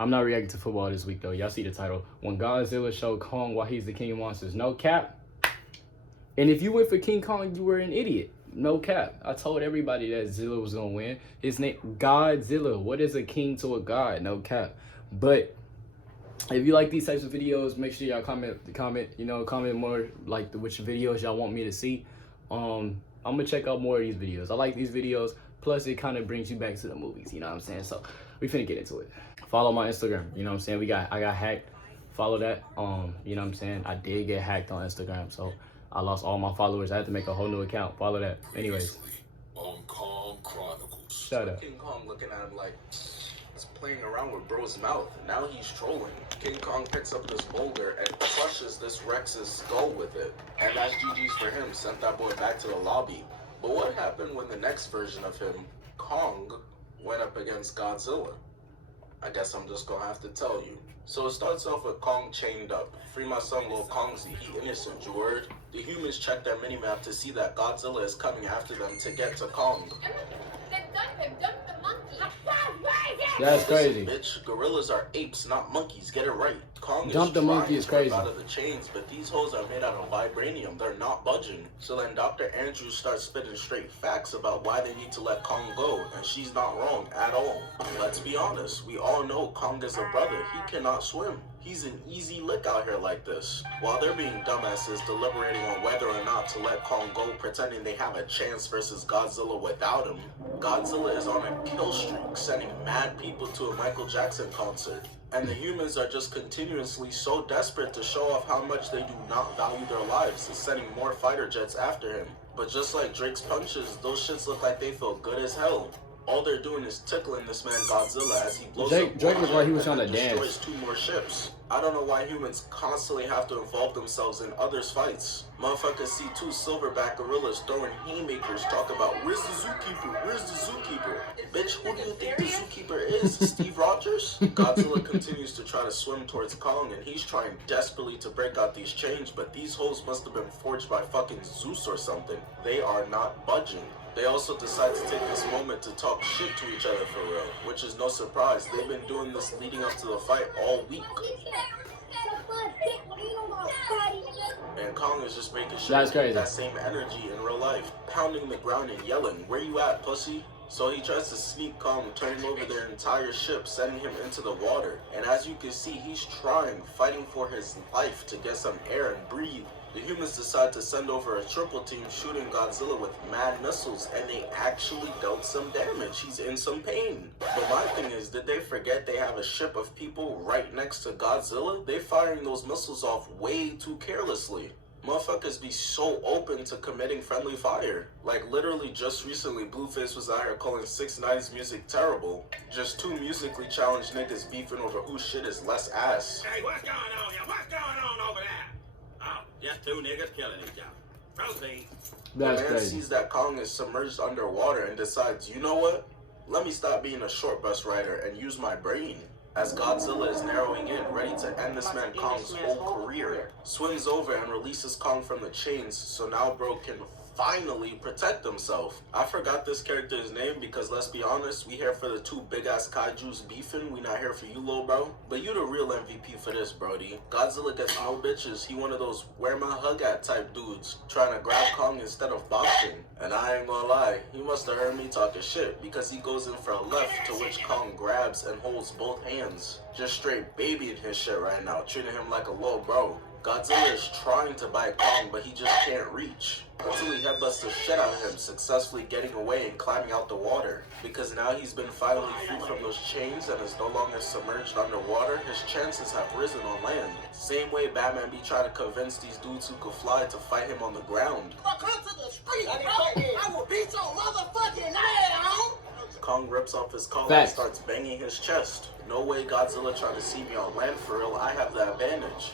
I'm not reacting to football this week though. Y'all see the title. When Godzilla showed Kong why he's the king of monsters. No cap. And if you went for King Kong, you were an idiot. No cap. I told everybody that Zilla was gonna win. His name Godzilla. What is a king to a god? No cap. But if you like these types of videos, make sure y'all comment more like which videos y'all want me to see. I'm gonna check out more of these videos. I like these videos. Plus, it kind of brings you back to the movies. You know what I'm saying? So we finna get into it. Follow my Instagram. You know what I'm saying? I got hacked. Follow that. You know what I'm saying? I did get hacked on Instagram, so I lost all my followers. I had to make a whole new account. Follow that. Anyways. On Kong Chronicles. Shut up. King Kong looking at him like he's playing around with bro's mouth. Now he's trolling. King Kong picks up this boulder and crushes this Rex's skull with it. And that's GG's for him. Sent that boy back to the lobby. But what happened when the next version of him, Kong, went up against Godzilla? I guess I'm just gonna have to tell you. So it starts off with Kong chained up. Free my son Lil Kongzy, he innocent, you word? The humans check their minimap to see that Godzilla is coming after them to get to Kong. That's crazy. Bitch, gorillas are apes, not monkeys. Get it right. Kong Dump the monkey is crazy. Out of the chains, but these hoes are made out of vibranium. They're not budging. So then Dr. Andrews starts spitting straight facts about why they need to let Kong go, and she's not wrong at all. Let's be honest. We all know Kong is a brother. He cannot swim. He's an easy lick out here like this. While they're being dumbasses deliberating on whether or not to let Kong go, pretending they have a chance versus Godzilla without him, Godzilla is on a kill streak, sending mad people to a Michael Jackson concert. And the humans are just continuously so desperate to show off how much they do not value their lives, is sending more fighter jets after him. But just like Drake's punches, those shits look like they feel good as hell. All they're doing is tickling this man Godzilla as he blows up. Drake looked like he was trying to dance. Destroys 2 more ships. I don't know why humans constantly have to involve themselves in others' fights. Motherfuckers see 2 silverback gorillas throwing haymakers, talk about, where's the zookeeper? Where's the zookeeper? Bitch, who do you think the zookeeper is? Steve Rogers? Godzilla continues to try to swim towards Kong, and he's trying desperately to break out these chains, but these hoes must have been forged by fucking Zeus or something. They are not budging. They also decide to take this moment to talk shit to each other for real, which is no surprise. They've been doing this leading up to the fight all week. And Kong is just making sure to get that same energy in real life, pounding the ground and yelling, where you at, pussy? So he tries to sneak Kong, turning over their entire ship, sending him into the water. And as you can see, he's trying, fighting for his life to get some air and breathe. The humans decide to send over a triple team, shooting Godzilla with mad missiles, and they actually dealt some damage. He's in some pain. But my thing is, did they forget they have a ship of people right next to Godzilla? They firing those missiles off way too carelessly. Motherfuckers be so open to committing friendly fire. Like literally just recently, Blueface was out here calling 6ix9ine's music terrible. Just 2 musically challenged niggas beefing over whose shit is less ass. Hey, what's going on here? What's going on over there? Oh, just 2 niggas killing each other. Proceed. The man sees that Kong is submerged underwater and decides, you know what? Let me stop being a short bus rider and use my brain. As Godzilla is narrowing in, ready to end this man Kong's whole career, swims over and releases Kong from the chains, so now bro can finally protect himself. I forgot this character's name because let's be honest, we here for the 2 big ass kaijus beefing. We not here for you, little bro. But you the real MVP for this, brody. Godzilla gets no bitches. He one of those where my hug at type dudes, trying to grab Kong instead of boxing. And I ain't gonna lie, he must have heard me talking shit because he goes in for a left, to which Kong grabs and holds both hands. Just straight babying his shit right now, treating him like a little bro. Godzilla is trying to bite Kong, but he just can't reach. Until he headbutts the shit out of him, successfully getting away and climbing out the water. Because now he's been finally free from those chains and is no longer submerged underwater, his chances have risen on land. Same way Batman be trying to convince these dudes who could fly to fight him on the ground. Come to the street, I will beat your motherfucking ass! Kong rips off his collar and starts banging his chest. No way Godzilla trying to see me on land for real, I have the advantage.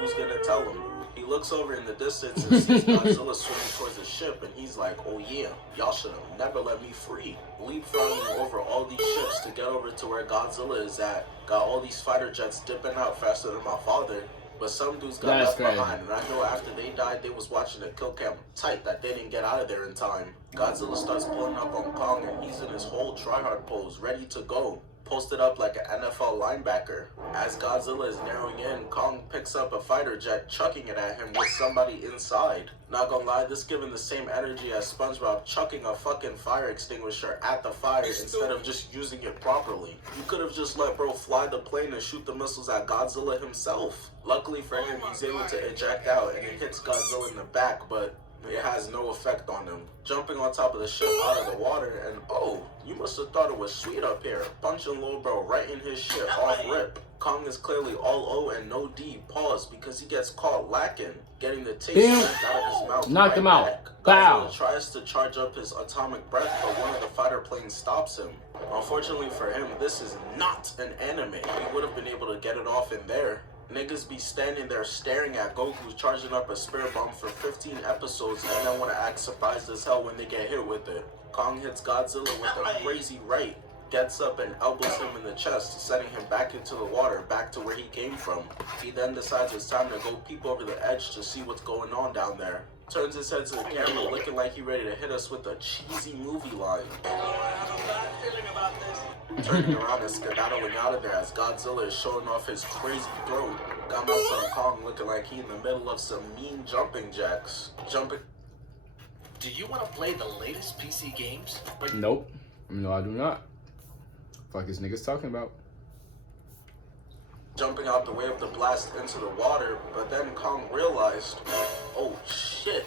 Who's gonna tell him? He looks over in the distance and sees Godzilla swimming towards the ship, and he's like, oh yeah, y'all should have never let me free. Leapfrogging over all these ships to get over to where Godzilla is at. Got all these fighter jets dipping out faster than my father. But some dudes got left behind, and I know after they died, they was watching the kill cam tight that they didn't get out of there in time. Godzilla starts pulling up on Kong, and he's in his whole tryhard pose, ready to go. posted up like an NFL linebacker. As Godzilla is narrowing in, Kong picks up a fighter jet, chucking it at him with somebody inside. Not gonna lie, this giving the same energy as SpongeBob chucking a fucking fire extinguisher at the fire instead of just using it properly. You could have just let bro fly the plane and shoot the missiles at Godzilla himself. Luckily for him, he's able to eject out and it hits Godzilla in the back, but it has no effect on him. Jumping on top of the ship out of the water, and oh, you must have thought it was sweet up here. Punching Lil Bro right in his shit off rip. Kong is clearly all O and no D. Pause, because he gets caught lacking, getting the taste knocked out of his mouth. Knocked him out. Back. Bow. Godzilla tries to charge up his atomic breath, but one of the fighter planes stops him. Unfortunately for him, this is not an anime. He would have been able to get it off in there. Niggas be standing there staring at Goku charging up a spirit bomb for 15 episodes and then want to act surprised as hell when they get hit with it. Kong hits Godzilla with a crazy right, gets up and elbows him in the chest, sending him back into the water, back to where he came from. He then decides it's time to go peep over the edge to see what's going on down there. Turns his head to the camera looking like he ready to hit us with a cheesy movie line. I have a bad feeling about this. Turning around and skedaddling out of there as Godzilla is showing off his crazy throat. Got my son Kong looking like he in the middle of some mean jumping jacks. Do you want to play the latest PC games? Nope. No, I do not. Fuck this nigga's talking about. Jumping out the way of the blast into the water, but then Kong realized, oh shit,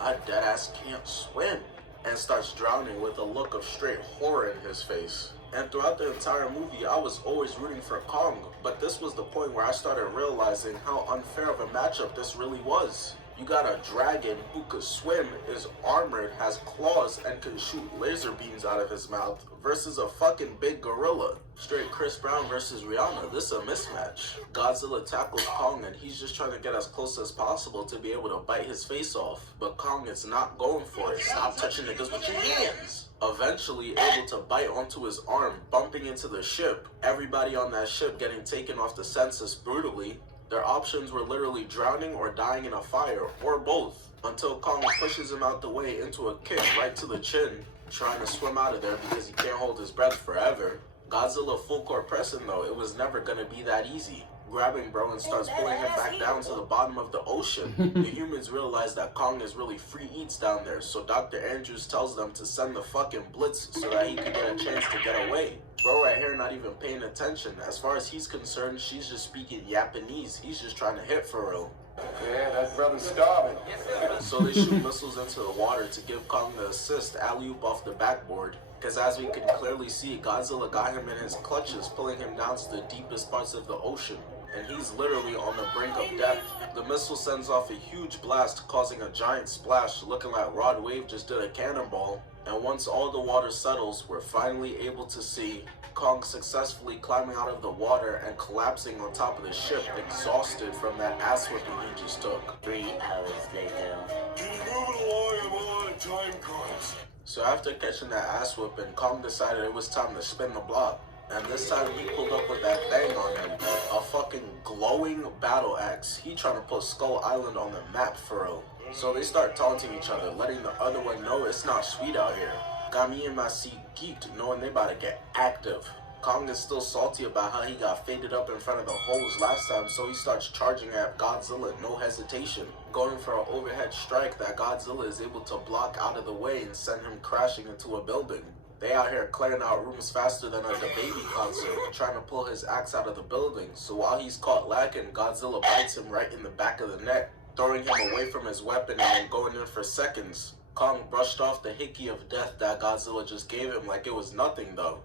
I deadass can't swim, and starts drowning with a look of straight horror in his face. And throughout the entire movie, I was always rooting for Kong, but this was the point where I started realizing how unfair of a matchup this really was. You got a dragon who could swim, is armored, has claws, and can shoot laser beams out of his mouth, versus a fucking big gorilla. Straight Chris Brown versus Rihanna, this is a mismatch. Godzilla tackles Kong and he's just trying to get as close as possible to be able to bite his face off, but Kong is not going for it. Stop touching niggas with your hands! Eventually able to bite onto his arm, bumping into the ship. Everybody on that ship getting taken off the census brutally. Their options were literally drowning or dying in a fire, or both, until Kong pushes him out the way into a kick right to the chin, trying to swim out of there because he can't hold his breath forever. Godzilla full court pressing though, it was never gonna be that easy. Grabbing bro and starts pulling him back down to the bottom of the ocean. The humans realize that Kong is really free eats down there, so Dr. Andrews tells them to send the fucking blitz so that he could get a chance to get away. Bro right here not even paying attention. As far as he's concerned, she's just speaking Japanese. He's just trying to hit for real. Yeah, that brother's starving. So they shoot missiles into the water to give Kong the assist, alley-oop off the backboard. Because as we can clearly see, Godzilla got him in his clutches, pulling him down to the deepest parts of the ocean. And he's literally on the brink of death. The missile sends off a huge blast, causing a giant splash, looking like Rod Wave just did a cannonball. And once all the water settles, we're finally able to see Kong successfully climbing out of the water and collapsing on top of the ship, exhausted from that ass whipping he just took. 3 hours later. Can you move it along? I'm on time cards. So after catching that ass whipping, Kong decided it was time to spin the block. And this time he pulled up with that thing on him. A fucking glowing battle axe. He trying to put Skull Island on the map for real. So they start taunting each other, letting the other one know it's not sweet out here. Got me in my seat geeked, knowing they about to get active. Kong is still salty about how he got faded up in front of the hose last time, so he starts charging at Godzilla, no hesitation. Going for an overhead strike that Godzilla is able to block out of the way and send him crashing into a building. They out here clearing out rooms faster than at the baby concert, trying to pull his axe out of the building. So while he's caught lacking, Godzilla bites him right in the back of the neck, throwing him away from his weapon and then going in for seconds. Kong brushed off the hickey of death that Godzilla just gave him like it was nothing though.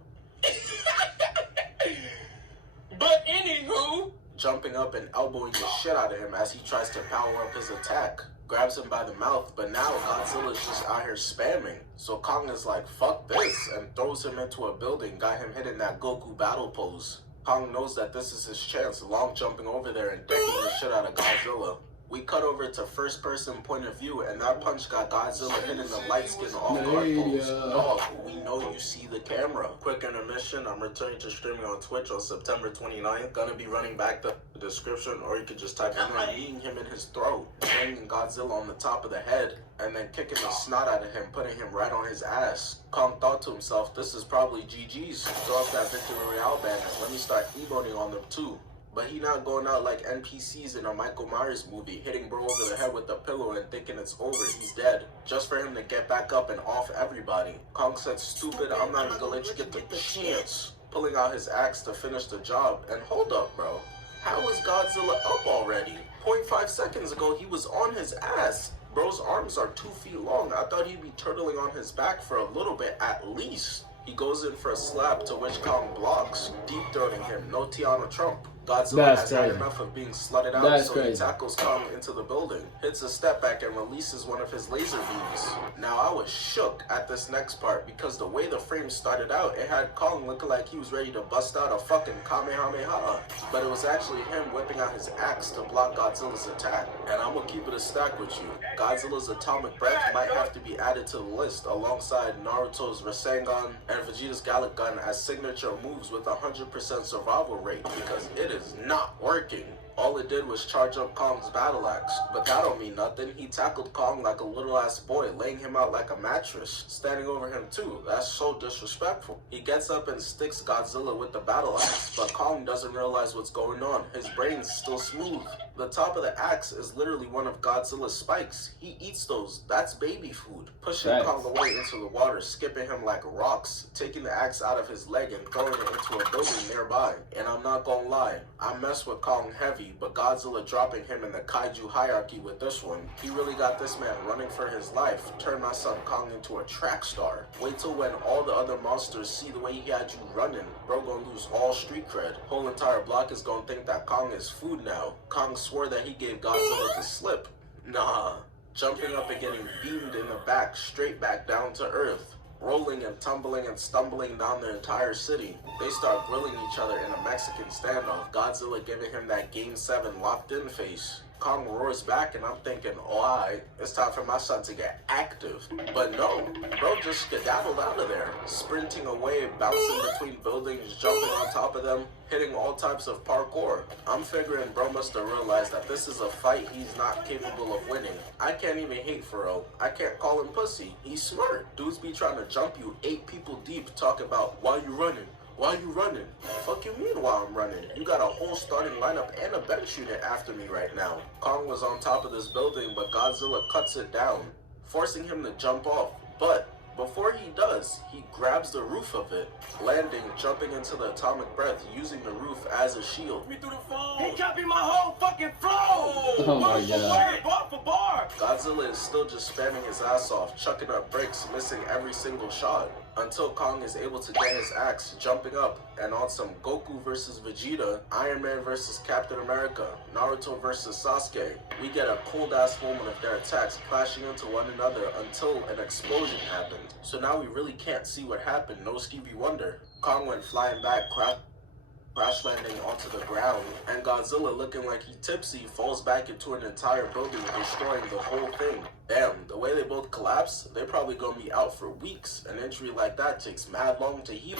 But anywho, Jumping up and elbowing the shit out of him as he tries to power up his attack. Grabs him by the mouth, but now Godzilla's just out here spamming. So Kong is like, fuck this, and throws him into a building, got him hitting that Goku battle pose. Kong knows that this is his chance, long jumping over there and decking the shit out of Godzilla. We cut over to first person point of view, and that punch got Godzilla hitting the light skin off guard post. Dog, we know you see the camera. Quick intermission, I'm returning to streaming on Twitch on September 29th. Gonna be running back the description, or you could just type in there, kneeing him in his throat, banging Godzilla on the top of the head, and then kicking the snot out of him, putting him right on his ass. Kong thought to himself, this is probably GG's. Throw up that Victory Royale banner. Let me start emoting on them too. But he not going out like NPCs in a Michael Myers movie, hitting bro over the head with a pillow and thinking it's over, he's dead. Just for him to get back up and off everybody. Kong said, stupid, I'm not even gonna let you get the chance. Pulling out his axe to finish the job. And hold up, bro. How is Godzilla up already? 0.5 seconds ago, he was on his ass. Bro's arms are 2 feet long. I thought he'd be turtling on his back for a little bit at least. He goes in for a slap, to which Kong blocks, deep throating him. No Tiana Trump. Godzilla has had enough of being slutted out, so he tackles Kong into the building, hits a step back, and releases one of his laser beams. Now, I was shook at this next part, because the way the frame started out, it had Kong looking like he was ready to bust out a fucking Kamehameha. But it was actually him whipping out his axe to block Godzilla's attack. And I'm gonna keep it a stack with you. Godzilla's atomic breath might have to be added to the list, alongside Naruto's Rasengan and Vegeta's Gallic Gun as signature moves with 100% survival rate, because it is not working. All it did was charge up Kong's battle axe, but that don't mean nothing. He tackled Kong like a little ass boy, laying him out like a mattress, standing over him too. That's so disrespectful. He gets up and sticks Godzilla with the battle axe, but Kong doesn't realize what's going on. His brain's still smooth. The top of the axe is literally one of Godzilla's spikes. He eats those. That's baby food. Pushing Kong away into the water, skipping him like rocks, taking the axe out of his leg and throwing it into a building nearby. And I'm not gonna lie, I mess with Kong heavy, but Godzilla dropping him in the kaiju hierarchy with this one, he really got this man running for his life. Turned my son Kong into a track star. Wait till when all the other monsters see the way he had you running, bro gonna lose all street cred. Whole entire block is gonna think that Kong is food now. Kong swore that he gave Godzilla the slip. Nah. Jumping up and getting beamed in the back, straight back down to earth. Rolling and tumbling and stumbling down the entire city. They start grilling each other in a Mexican standoff, Godzilla giving him that Game 7 locked in face. Kong roars back and I'm thinking, oh alright, it's time for my son to get active. But no, bro just skedaddled out of there, sprinting away, bouncing between buildings, jumping on top of them, hitting all types of parkour. I'm figuring bro must have realized that this is a fight he's not capable of winning. I can't even hate Furrow. I can't call him pussy. He's smart. Dudes be trying to jump you 8 people deep, talk about why you running. Why you running? Fuck you mean why I'm running? You got a whole starting lineup and a bench unit after me right now. Kong was on top of this building, but Godzilla cuts it down, forcing him to jump off. But before he does, he grabs the roof of it, landing, jumping into the atomic breath, using the roof as a shield. Me through the phone. He copied my whole fucking flow. Oh my god. Bar for bar. Godzilla is still just spamming his ass off, chucking up bricks, missing every single shot, until Kong is able to get his axe, jumping up, and on some Goku versus Vegeta, Iron Man versus Captain America, Naruto versus Sasuke, we get a cold ass moment of their attacks clashing into one another until an explosion happened. So now we really can't see what happened, no Stevie Wonder. Kong went flying back, crash landing onto the ground, and Godzilla, looking like he tipsy, falls back into an entire building, destroying the whole thing. Damn, the way they both collapse, they're probably gonna be out for weeks. An injury like that takes mad long to heal.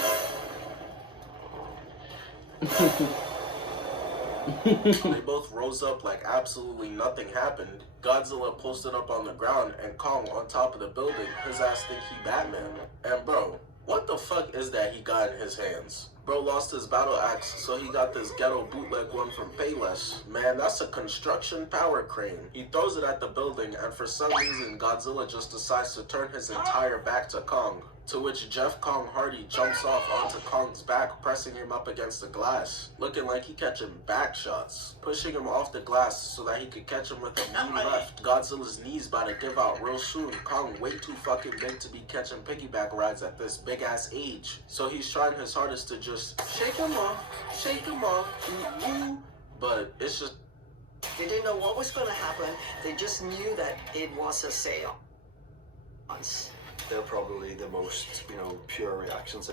They both rose up like absolutely nothing happened. Godzilla posted up on the ground and Kong on top of the building. His ass think he Batman. And bro, what the fuck is that he got in his hands? Bro lost his battle axe, so he got this ghetto bootleg one from Payless. Man, that's a construction power crane. He throws it at the building, and for some reason, Godzilla just decides to turn his entire back to Kong. To which Jeff Kong Hardy jumps off onto Kong's back, pressing him up against the glass, looking like he catching back shots, pushing him off the glass so that he could catch him with a knee left. Godzilla's knees about to give out real soon. Kong way too fucking big to be catching piggyback rides at this big ass age, so he's trying his hardest to just shake him off, ooh, but it's just... They didn't know what was going to happen. They just knew that it was a seance. They're probably the most, pure reactions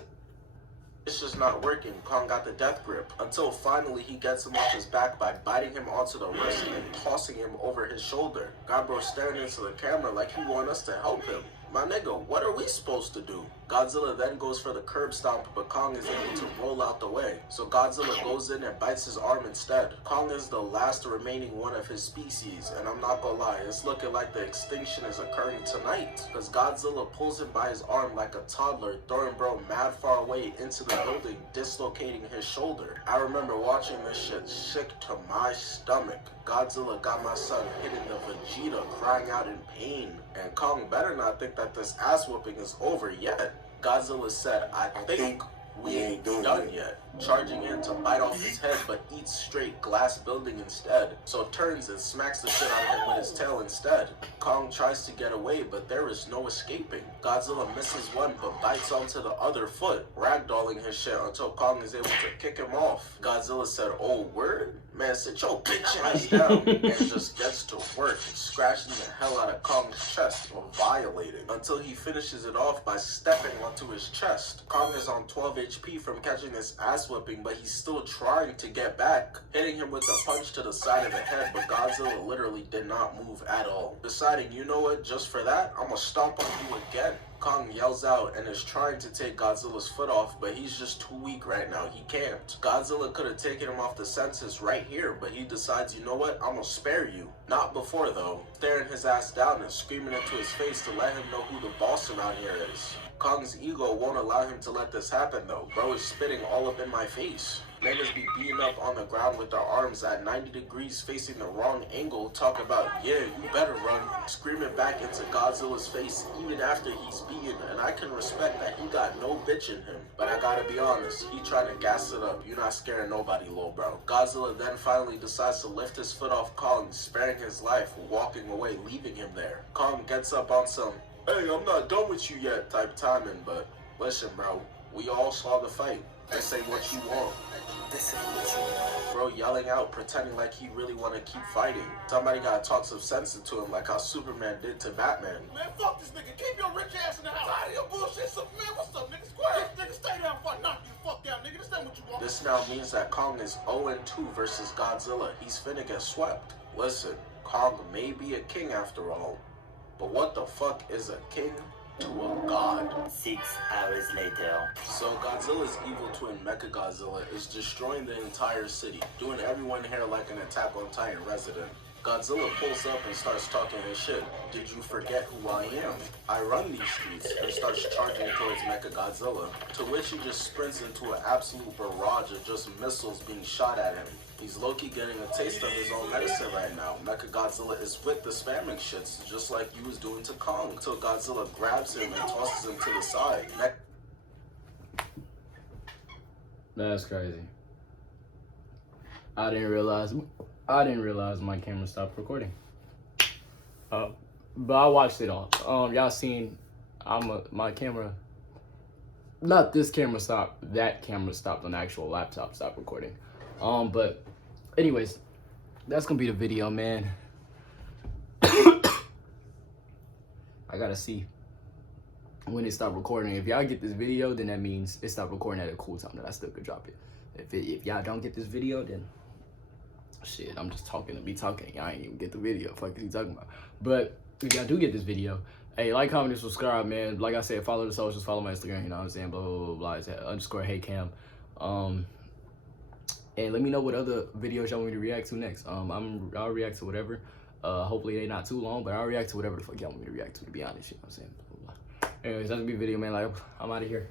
It's just not working. Kong got the death grip until finally he gets him off his back by biting him onto the wrist and tossing him over his shoulder. Got bro staring into the camera like he want us to help him. My nigga, what are we supposed to do? Godzilla then goes for the curb stomp, but Kong is able to roll out the way. So Godzilla goes in and bites his arm instead. Kong is the last remaining one of his species, and I'm not gonna lie, it's looking like the extinction is occurring tonight. Cause Godzilla pulls him by his arm like a toddler, throwing bro mad far away into the building, dislocating his shoulder. I remember watching this shit sick to my stomach. Godzilla got my son hitting the Vegeta, crying out in pain. And Kong better not think that this ass whooping is over yet. Godzilla said, I think we ain't done yet. Charging in to bite off his head, but eats straight glass building instead. So turns and smacks the shit out of him with his tail instead. Kong tries to get away, but there is no escaping. Godzilla misses one, but bites onto the other foot, ragdolling his shit until Kong is able to kick him off. Godzilla said, oh, word? Man, sit your bitch ass down, and just gets to work, scratching the hell out of Kong's chest or violating, until he finishes it off by stepping onto his chest. Kong is on 12 HP from catching this ass whipping, but he's still trying to get back, hitting him with a punch to the side of the head, but Godzilla literally did not move at all. Deciding, you know what, just for that, I'm gonna stomp on you again. Kong yells out and is trying to take Godzilla's foot off, but he's just too weak right now. He can't. Godzilla could have taken him off the senses right here, but he decides, you know what, I'm gonna spare you. Not before though, staring his ass down and screaming into his face to let him know who the boss around here is. Kong's ego won't allow him to let this happen though. Bro is spitting all up in my face. Niggas be beating up on the ground with their arms at 90 degrees facing the wrong angle, talk about, yeah, you better run, screaming back into Godzilla's face even after he's beaten, and I can respect that he got no bitch in him. But I gotta be honest, he trying to gas it up. You're not scaring nobody, lil bro. Godzilla then finally decides to lift his foot off Kong, sparing his life, walking away, leaving him there. Kong gets up on some, hey, I'm not done with you yet type timing, but listen, bro, we all saw the fight. This ain't what you want. This ain't what you want. Bro yelling out, pretending like he really want to keep fighting. Somebody gotta talk some sense into him like how Superman did to Batman. Man, fuck this nigga. Keep your rich ass in the house. Out of your bullshit, Superman. What's up, nigga? Square. Nigga, stay down before I knock you the fuck down, nigga. This ain't what you want. This now means that Kong is 0-2 versus Godzilla. He's finna get swept. Listen, Kong may be a king after all, but what the fuck is a king to a god? 6 hours later. So Godzilla's evil twin Mechagodzilla is destroying the entire city, doing everyone here like an Attack on Titan resident. Godzilla pulls up and starts talking his shit. Did you forget who I am? I run these streets, and starts charging towards Mechagodzilla, to which he just sprints into an absolute barrage of just missiles being shot at him. He's low-key getting a taste of his own medicine right now. Mechagodzilla is with the spamming shits, just like you was doing to Kong, until Godzilla grabs him and tosses him to the side. That's crazy. I didn't realize my camera stopped recording. But I watched it all. Y'all seen my camera, not this camera stopped, that camera stopped on the actual laptop stopped recording. But anyways, that's gonna be the video, man. I gotta see when it stopped recording. If y'all get this video, then that means it stopped recording at a cool time that I still could drop it. If y'all don't get this video, then shit, I'm just talking to be talking. I ain't even get the video. Fuck is he talking about? But if y'all do get this video, hey, like, comment, and subscribe, man. Like I said, follow the socials, follow my Instagram, you know what I'm saying? Blah, blah, blah, blah. It's _HeyCam. And let me know what other videos y'all want me to react to next. I'll react to whatever. Hopefully they not too long, but I'll react to whatever the fuck y'all want me to react to be honest, you know what I'm saying? Blah, blah, blah. Anyways, that's gonna be a video, man. Like, I'm out of here.